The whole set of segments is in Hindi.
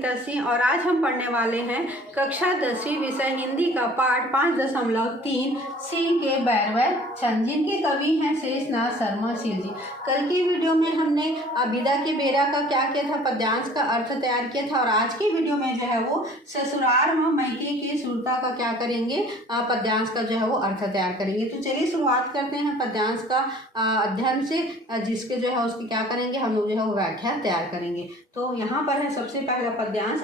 संगीता सिंह और आज हम पढ़ने वाले हैं कक्षा 10वीं विषय हिंदी का पाठ 5.3 शील के बैरवै छंद, जिनके कवि हैं शेषनाथ शर्मा शील जी। कल की वीडियो में हमने विदा के बेरा का क्या किया था, पद्यांश का अर्थ तैयार किया था और आज की वीडियो में जो है वो ससुराल में मैके की सुरता का क्या करेंगे, पद्यांश का जो है वो अर्थ तैयार करेंगे। तो चलिए शुरुआत करते हैं पद्यांश का अध्ययन से, जिसके जो है उसकी क्या करेंगे, हम लोग जो है वो व्याख्या तैयार करेंगे। तो यहाँ पर है सबसे पहला पद्यांश।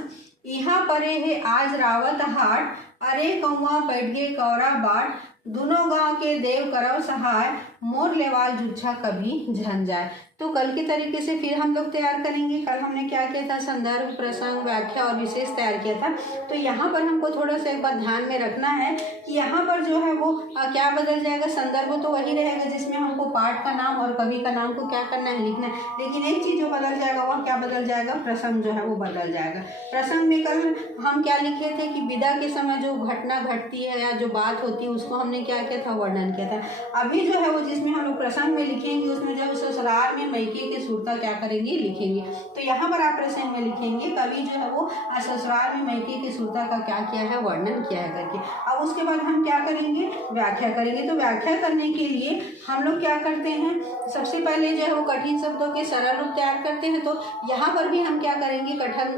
यहाँ परे है आज रावत हाट, अरे कौआ बैठ गे कौरा बाट, दोनों गांव के देव करव सहाय, मोर लेवाल जुच्छा कभी झन जाए। तो कल के तरीके से फिर हम लोग तैयार करेंगे। कल हमने क्या किया था, संदर्भ, प्रसंग, व्याख्या और विशेष तैयार किया था। तो यहाँ पर हमको थोड़ा सा एक बात ध्यान में रखना है कि यहाँ पर जो है वो क्या बदल जाएगा, संदर्भ तो वही रहेगा जिसमें हमको पाठ का नाम और कवि का नाम को क्या करना है, लिखना है। लेकिन एक चीज़ जो बदल जाएगा वह क्या बदल जाएगा, प्रसंग जो है वो बदल जाएगा। प्रसंग में कल हम क्या लिखे थे कि विदा के समय जो घटना घटती है या जो बात होती है उसको हमने क्या किया था, वर्णन किया था। अभी जो है वो जिसमें हम लोग प्रसंग में लिखेंगे उसमें जो ससुराल में मैके की सुरता क्या करेंगे, लिखेंगे। तो यहाँ पर आप प्रसंग में लिखेंगे कवि जो है वो ससुराल में मैके की सुरता का क्या किया है, वर्णन किया है करके। अब उसके बाद हम क्या करेंगे, व्याख्या करेंगे। तो व्याख्या करने के लिए हम लोग क्या करते हैं, सबसे पहले जो है वो कठिन शब्दों के सरल रूप तैयार करते हैं। तो यहाँ पर भी हम क्या करेंगे,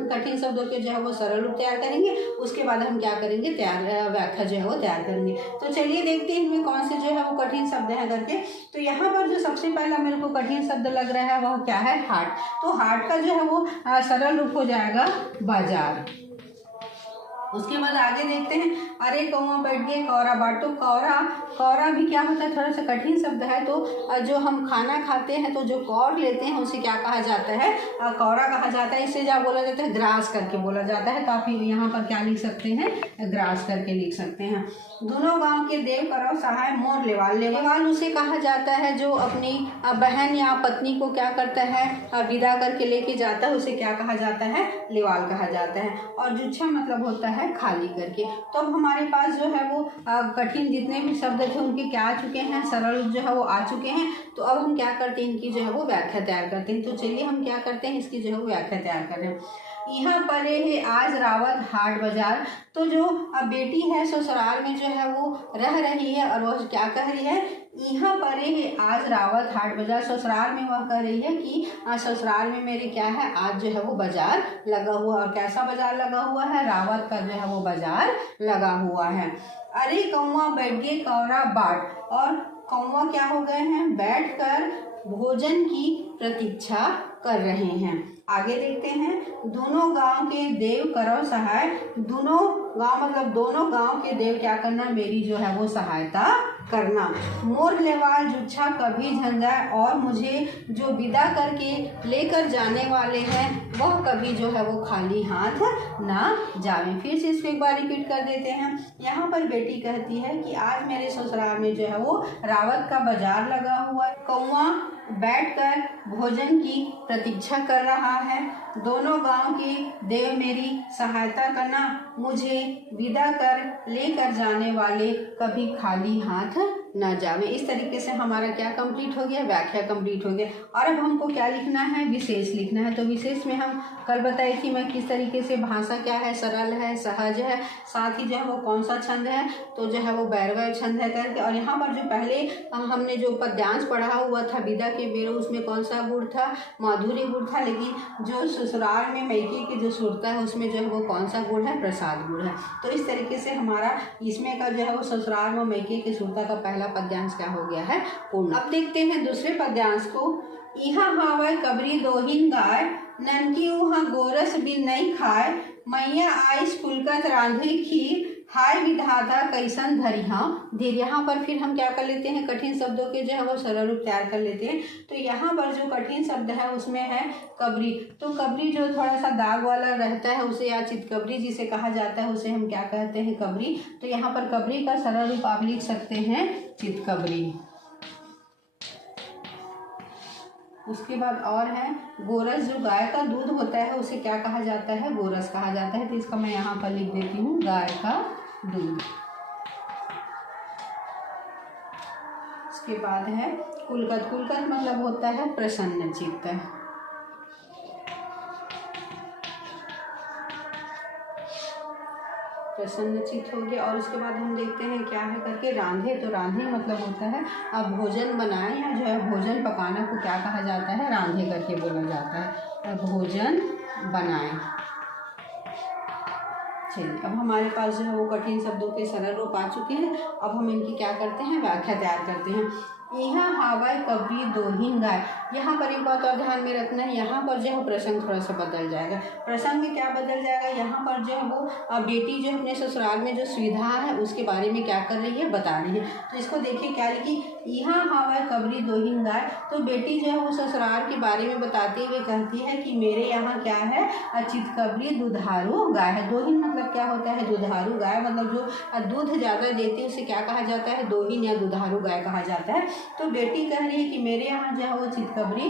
कठिन शब्दों के जो है वो सरल रूप तैयार करेंगे। उसके बाद हम क्या करेंगे, व्याख्या जो है वो तैयार करेंगे। तो चलिए देखते हैं इनमें कौन से जो है वो कठिन शब्द हैं करके। तो यहाँ पर जो सबसे पहला मेरे को कठिन शब्द लग रहा है वह क्या है, हाट। तो हाट का जो है वो सरल रूप हो जाएगा बाजार। उसके बाद आगे देखते हैं, अरे कौआ बैठ गए कौरा बाट। तो कौरा भी क्या होता है, थोड़ा सा कठिन शब्द है। तो जो हम खाना खाते हैं तो जो कौर लेते हैं उसे क्या कहा जाता है, कौरा कहा जाता है। इससे क्या बोला जाता है, ग्रास करके बोला जाता है। तो आप यहाँ पर क्या लिख सकते हैं, ग्रास करके लिख सकते हैं। दोनों गांव के देव करव सहाय, मोर लेवाल। लेवाल उसे कहा जाता है जो अपनी बहन या पत्नी को क्या करता है, विदा करके लेके जाता है, उसे क्या कहा जाता है, लेवाल कहा जाता है। और जुच्छा मतलब होता है खाली करके। तो अब हमारे पास जो है वो कठिन जितने भी शब्द थे उनके क्या आ चुके हैं, सरल जो है वो आ चुके हैं। तो अब हम क्या करते हैं, इनकी जो है वो व्याख्या तैयार करते हैं। तो चलिए हम क्या करते हैं, इसकी जो है वो व्याख्या तैयार कर रहे हैं। यहाँ परे है आज रावत हाट बाजार। तो जो बेटी है ससुराल में जो है वो रह रही है और वह क्या कह रही है, यहाँ परे है आज रावत हाट बाजार। ससुराल में वह कह रही है कि ससुराल में मेरे क्या है, आज जो है वो बाजार लगा हुआ। और कैसा बाजार लगा हुआ है, रावत का जो है वो बाजार लगा हुआ है। अरे कौआ बैठ गए कौरा बाट। और कौआ क्या हो गए हैं, बैठकर भोजन की प्रतीक्षा कर रहे हैं। आगे देखते हैं, दोनों गांव के देव करव सहाय। दोनों गांव मतलब दोनों गांव के देव क्या करना, मेरी जो है वो सहायता करना। मोर लेवाल जुच्छा कभी झन जाए। और मुझे जो विदा करके लेकर जाने वाले हैं वह कभी जो है वो खाली हाथ ना जावे। फिर से इसको एक बार रिपीट कर देते हैं। यहाँ पर बेटी कहती है कि आज मेरे ससुराल में जो है वो रावत का बाजार लगा हुआ है, कौआ बैठकर भोजन की प्रतीक्षा कर रहा है, दोनों गांव के देव मेरी सहायता करना, मुझे विदा कर लेकर जाने वाले कभी खाली हाथ न जावे। इस तरीके से हमारा क्या कंप्लीट हो गया, व्याख्या कंप्लीट हो गया। और अब हमको क्या लिखना है, विशेष लिखना है। तो विशेष में हम कल बताई थी मैं किस तरीके से, भाषा क्या है, सरल है, सहज है, साथ ही जो है वो कौन सा छंद है, तो जो है वो बैरवै छंद है करके। और यहाँ पर जो पहले हमने जो पद्यांश पढ़ा हुआ था विदा के बेरो, उसमें कौन सा गुण था, माधुर्य गुण था। लेकिन जो ससुराल में मैके की जो सुरता है उसमें जो है वो कौन सा गुण है, प्रसाद गुण है। तो इस तरीके से हमारा इसमें का जो है वो ससुराल में मैके की सुरता का पहला पद्यांश क्या हो गया है, पूर्ण। अब देखते हैं दूसरे पद्यांश को। यहाँ हावय कबरी दोहिन गाय, ननकी उहाँ गोरस बिन नहीं खाए, मैया आइस फुलकत रांधे खीर, हाय विधाता कैसन धरिहा धीर। यहाँ पर फिर हम क्या कर लेते हैं, कठिन शब्दों के जो है वो सरल रूप तैयार कर लेते हैं। तो यहाँ पर जो कठिन शब्द है उसमें है कबरी। तो कबरी जो थोड़ा सा दाग वाला रहता है उसे या चितकबरी जिसे कहा जाता है उसे हम क्या कहते हैं, कबरी। तो यहाँ पर कबरी का सरल रूप आप लिख सकते हैं, चितकबरी। उसके बाद और है गोरस। जो गाय का दूध होता है उसे क्या कहा जाता है, गोरस कहा जाता है। तो इसका मैं यहाँ पर लिख देती हूँ, गाय का दूध। उसके बाद है कुलकत। कुलकत मतलब होता है प्रसन्न चित्त। प्रसन्नचित्त हो गया। और उसके बाद हम देखते हैं क्या है करके रांधे। तो रांधे मतलब होता है अब भोजन बनाए या जो है भोजन पकाना को क्या कहा जाता है, रांधे करके बोला जाता है। भोजन बनाए। चलिए अब हमारे पास जो है वो कठिन शब्दों के सरल रूप आ चुके हैं। अब हम इनकी क्या करते हैं, व्याख्या तैयार करते हैं। यहाँ हावय कबरी दोहिन गाय। यहाँ पर एक बात और ध्यान में रखना है, यहाँ पर जो है प्रसंग थोड़ा सा बदल जाएगा। प्रसंग में क्या बदल जाएगा, यहाँ पर जो है वो बेटी जो अपने ससुराल में जो सुविधा है उसके बारे में क्या कर रही है, बता रही है। तो इसको देखिए क्या लिखी, यहाँ हावय कबरी दोहिन गाय। तो बेटी जो है वो ससुराल के बारे में बताते हुए कहती है कि मेरे यहाँ क्या है, चितकबरी दुधारू गाय है। दोहिन मतलब क्या होता है, दुधारू गाय, मतलब जो दूध ज़्यादा देती है उसे क्या कहा जाता है, दोहिन या दुधारू गाय कहा जाता है। तो बेटी कह रही है कि मेरे यहाँ जो है वो चितकबरी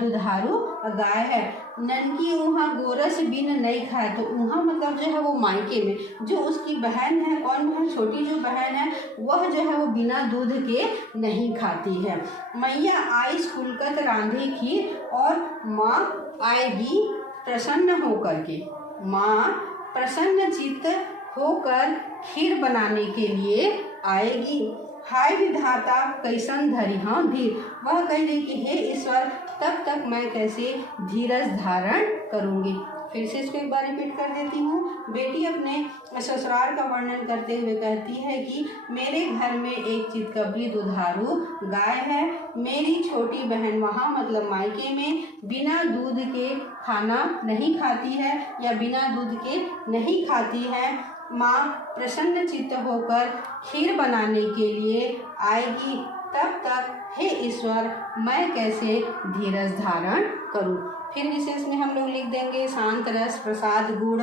दुधारू गाय है। ननकी वहाँ गोरस बिन नहीं खाए। तो वहाँ मतलब जो है वो मायके में जो उसकी बहन है, कौन बहन, छोटी जो बहन है वह जो है वो बिना दूध के नहीं खाती है। मैया आई स्कूलकत रांधे खीर और माँ आएगी प्रसन्न होकर के। माँ प्रसन्न चित्त होकर खीर बनाने के लिए आएगी। हाय विधाता कैसन धरी हाँ धीर। वह कह रही कि हे ईश्वर तब तक मैं कैसे धीरज धारण करूँगी। फिर से इसको एक बार रिपीट कर देती हूँ। बेटी अपने ससुराल का वर्णन करते हुए कहती है कि मेरे घर में एक चितकबरी दुधारू गाय है। मेरी छोटी बहन वहाँ मतलब मायके में बिना दूध के खाना नहीं खाती है या बिना दूध के नहीं खाती है। माँ प्रसन्न चित्त होकर खीर बनाने के लिए आएगी। तब तक हे ईश्वर मैं कैसे धीरज धारण करूं। फिर विशेष में हम लोग लिख देंगे शांत रस प्रसाद गुण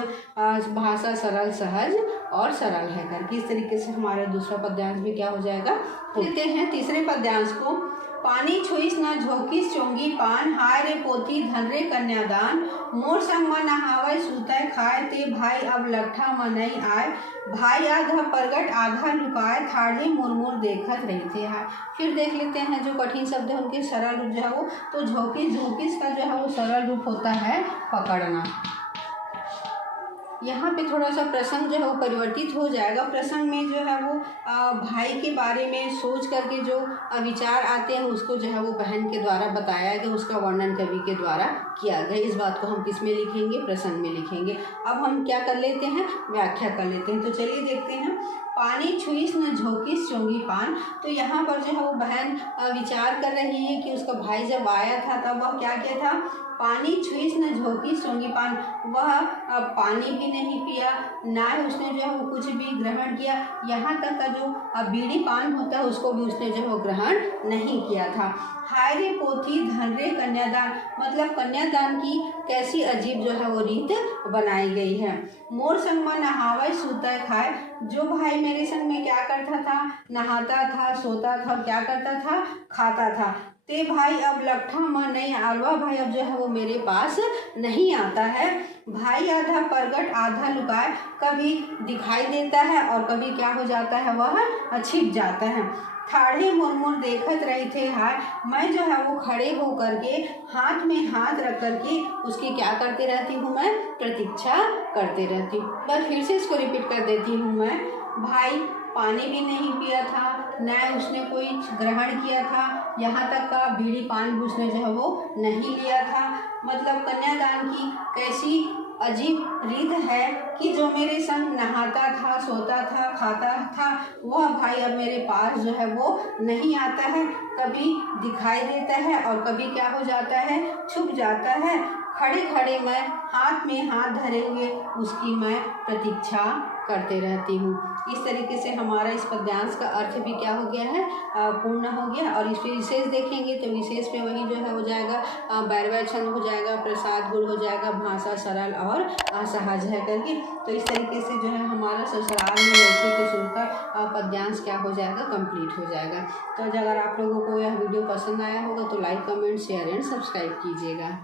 भाषा सरल सहज और सरल है करके। इस तरीके से हमारा दूसरा पद्यांश भी क्या हो जाएगा। लेते हैं तीसरे पद्यांश को। पानी छुईस न झोंकिस चोंगी पान। हाय रे पोथी धन रे कन्यादान। मोर संग म नहावय सूतय खाए। ते भाई अब लट्ठा म नहीं आए। भाई आधा प्रगट आधा लुकाए। ठाढ़े मुरमुर देखत रहते हैं। फिर देख लेते हैं जो कठिन शब्द है उनके सरल रूप जो है वो। तो झोंकिस, झोंकिस का जो है वो सरल रूप होता है पकड़ना। यहाँ पे थोड़ा सा प्रसंग जो है वो परिवर्तित हो जाएगा। प्रसंग में जो है वो भाई के बारे में सोच करके जो विचार आते हैं उसको जो है वो बहन के द्वारा बताया गया, उसका वर्णन कवि के द्वारा किया गया। इस बात को हम किस में लिखेंगे, प्रसंग में लिखेंगे। अब हम क्या कर लेते हैं, व्याख्या कर लेते हैं। तो चलिए देखते हैं। पानी छुईस न झोंकिस चोंगी पान। तो यहाँ पर जो है वो बहन विचार कर रही है कि उसका भाई जब आया था तब वह क्या किया था, पानी छुईस न झोंकिस चोंगी पान। वह पानी भी नहीं पिया, ना ही उसने जो है वो कुछ भी ग्रहण किया। यहाँ तक का जो बीड़ी पान होता है उसको भी उसने जो है वो ग्रहण नहीं किया था। हाय रे पोथी धन रे कन्यादान, मतलब कन्यादान की कैसी अजीब जो है वो रीत बनाई गई है। मोर संग में नहावय सूतय खाए। जो भाई मेरे संग में क्या करता था, नहाता था, सोता था, क्या करता था, खाता था। ते भाई अब लट्ठा म नहीं आ। वह भाई अब जो है वो मेरे पास नहीं आता है। भाई आधा प्रगट आधा लुकाए, कभी दिखाई देता है और कभी क्या हो जाता है, वह छिप जाता है। ठाढ़े मुरमुर देखत रही थे हाय। मैं जो है वो खड़े हो करके हाथ में हाथ रख करके उसकी क्या करते रहती हूँ, मैं प्रतीक्षा करते रहती हूँ। बस फिर से इसको रिपीट कर देती हूँ मैं। भाई पानी भी नहीं पिया था, न उसने कोई ग्रहण किया था, यहाँ तक का बीड़ी पान भी उसने जो है वो नहीं लिया था। मतलब कन्यादान की कैसी अजीब रीत है कि जो मेरे संग नहाता था, सोता था, खाता था, वह भाई अब मेरे पास जो है वो नहीं आता है। कभी दिखाई देता है और कभी क्या हो जाता है, छुप जाता है। खड़े खड़े मैं हाथ में हाथ धरे हुए उसकी मैं प्रतीक्षा करते रहती हूँ। इस तरीके से हमारा इस पद्यांश का अर्थ भी क्या हो गया है, पूर्ण हो गया। और इस पर विशेष देखेंगे तो विशेष में वही जो है हो जाएगा, बैरवा छंद हो जाएगा, प्रसाद गुण हो जाएगा, भाषा सरल और सहज है करके। तो इस तरीके से जो है हमारा ससुराल में लड़की के सुर का पद्यांश क्या हो जाएगा, कंप्लीट हो जाएगा। तो अगर आप लोगों को यह वीडियो पसंद आया होगा तो like, comment, share and subscribe कीजिएगा।